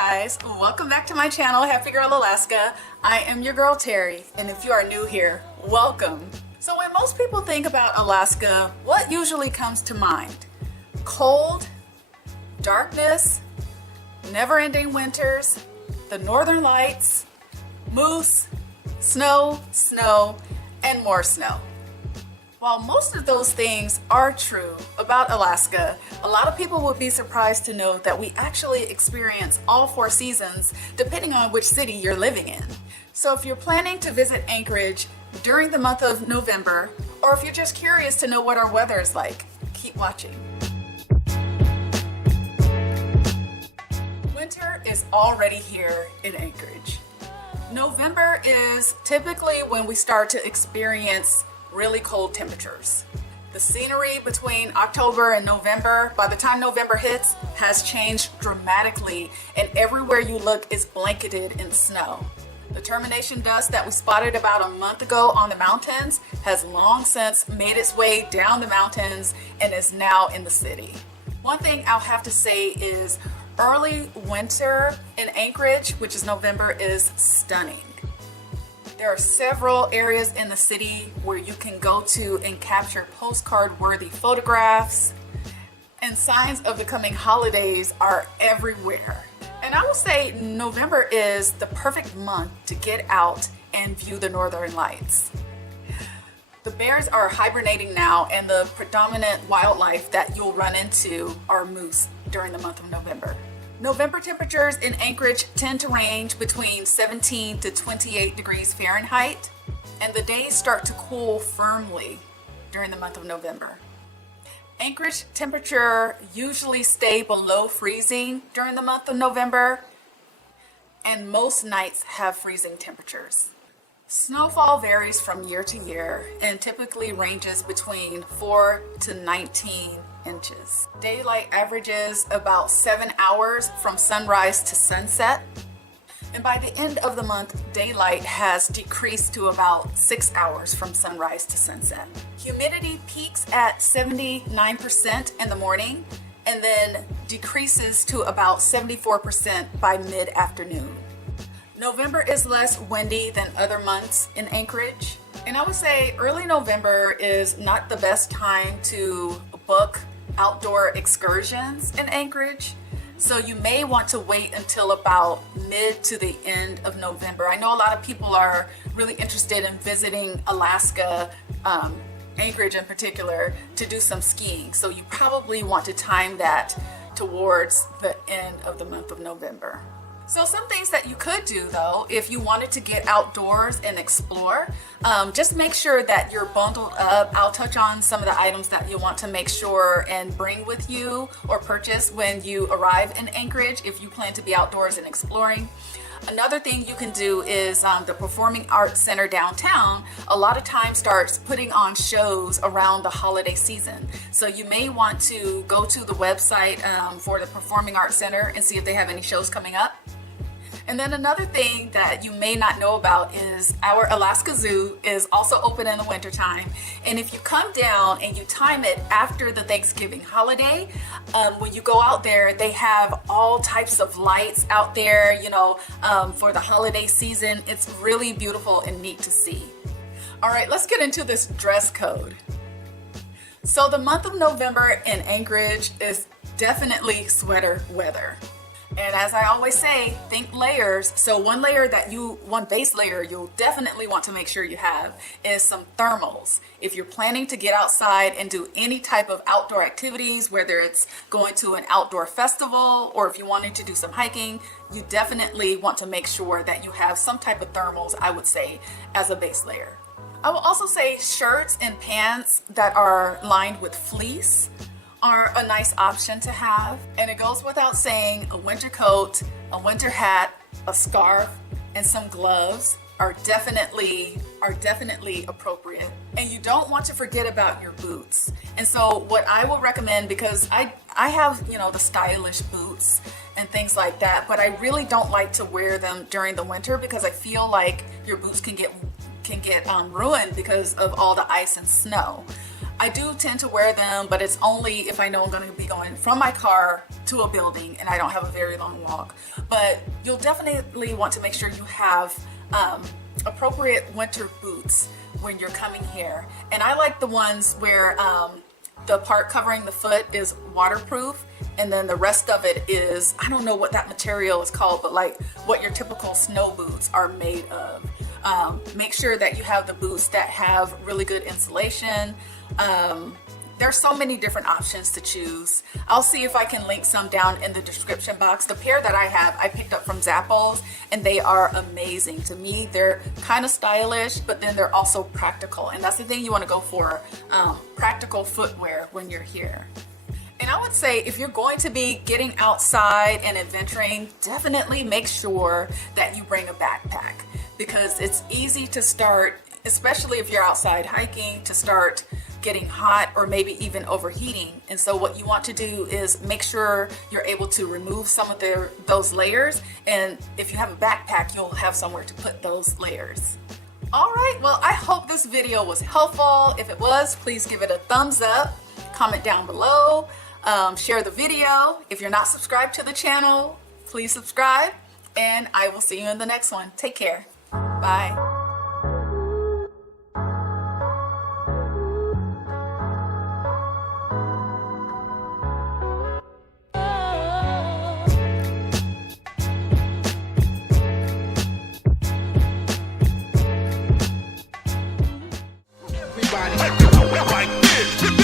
guys, welcome back to my channel, Happy Girl Alaska. I am your girl Terry, and if you are new here, welcome. So when most people think about Alaska, what usually comes to mind? Cold, darkness, never-ending winters, the northern lights, moose, snow, and more snow. While most of those things are true about Alaska, a lot of people would be surprised to know that we actually experience all 4 seasons depending on which city you're living in. So if you're planning to visit Anchorage during the month of November, or if you're just curious to know what our weather is like, keep watching. Winter is already here in Anchorage. November is typically when we start to experience really cold temperatures. The scenery between October and November, by the time November hits, has changed dramatically, and everywhere you look is blanketed in snow. The termination dust that we spotted about a month ago on the mountains has long since made its way down the mountains and is now in the city. One thing I'll have to say is early winter in Anchorage, which is November, is stunning. There are several areas in the city where you can go to and capture postcard-worthy photographs, and signs of the coming holidays are everywhere. And I will say November is the perfect month to get out and view the northern lights. The bears are hibernating now, and the predominant wildlife that you'll run into are moose during the month of November. November temperatures in Anchorage tend to range between 17 to 28 degrees Fahrenheit, and the days start to cool firmly during the month of November. Anchorage temperature usually stay below freezing during the month of November, and most nights have freezing temperatures. Snowfall varies from year to year and typically ranges between 4 to 19 inches. Daylight averages about 7 hours from sunrise to sunset. And by the end of the month, daylight has decreased to about 6 hours from sunrise to sunset. Humidity peaks at 79% in the morning and then decreases to about 74% by mid-afternoon. November is less windy than other months in Anchorage, and I would say early November is not the best time to book outdoor excursions in Anchorage, so you may want to wait until about mid to the end of November. I know a lot of people are really interested in visiting Alaska, Anchorage in particular, to do some skiing, so you probably want to time that towards the end of the month of November. So some things that you could do though, if you wanted to get outdoors and explore, just make sure that you're bundled up. I'll touch on some of the items that you want to make sure and bring with you or purchase when you arrive in Anchorage if you plan to be outdoors and exploring. Another thing you can do is the Performing Arts Center downtown a lot of times starts putting on shows around the holiday season. So you may want to go to the website for the Performing Arts Center and see if they have any shows coming up. And then another thing that you may not know about is our Alaska Zoo is also open in the wintertime. And if you come down and you time it after the Thanksgiving holiday, when you go out there, they have all types of lights out there, for the holiday season. It's really beautiful and neat to see. All right, let's get into this dress code. So the month of November in Anchorage is definitely sweater weather. And as I always say, think layers. So one base layer you'll definitely want to make sure you have is some thermals. If you're planning to get outside and do any type of outdoor activities, whether it's going to an outdoor festival or if you're wanting to do some hiking, you definitely want to make sure that you have some type of thermals, I would say, as a base layer. I will also say shirts and pants that are lined with fleece are a nice option to have, and it goes without saying a winter coat, a winter hat, a scarf, and some gloves are definitely appropriate. And you don't want to forget about your boots. And so what I will recommend, because I have the stylish boots and things like that, but I really don't like to wear them during the winter because I feel like your boots can get ruined because of all the ice and snow. I do tend to wear them, but it's only if I know I'm going to be going from my car to a building and I don't have a very long walk. But you'll definitely want to make sure you have appropriate winter boots when you're coming here. And I like the ones where the part covering the foot is waterproof, and then the rest of it is, I don't know what that material is called, but like what your typical snow boots are made of. Make sure that you have the boots that have really good insulation. There's so many different options to choose. I'll see if I can link some down in the description box. The pair that I have, I picked up from Zappos, and they are amazing. To me, they're kind of stylish, but then they're also practical. And that's the thing you want to go for, practical footwear when you're here. And I would say if you're going to be getting outside and adventuring, definitely make sure that you bring a backpack, because it's easy to start, especially if you're outside hiking, to start getting hot or maybe even overheating. And so what you want to do is make sure you're able to remove some of those layers. And if you have a backpack, you'll have somewhere to put those layers. All right, well, I hope this video was helpful. If it was, please give it a thumbs up, comment down below, share the video. If you're not subscribed to the channel, please subscribe, and I will see you in the next one. Take care. Bye. Everybody like this.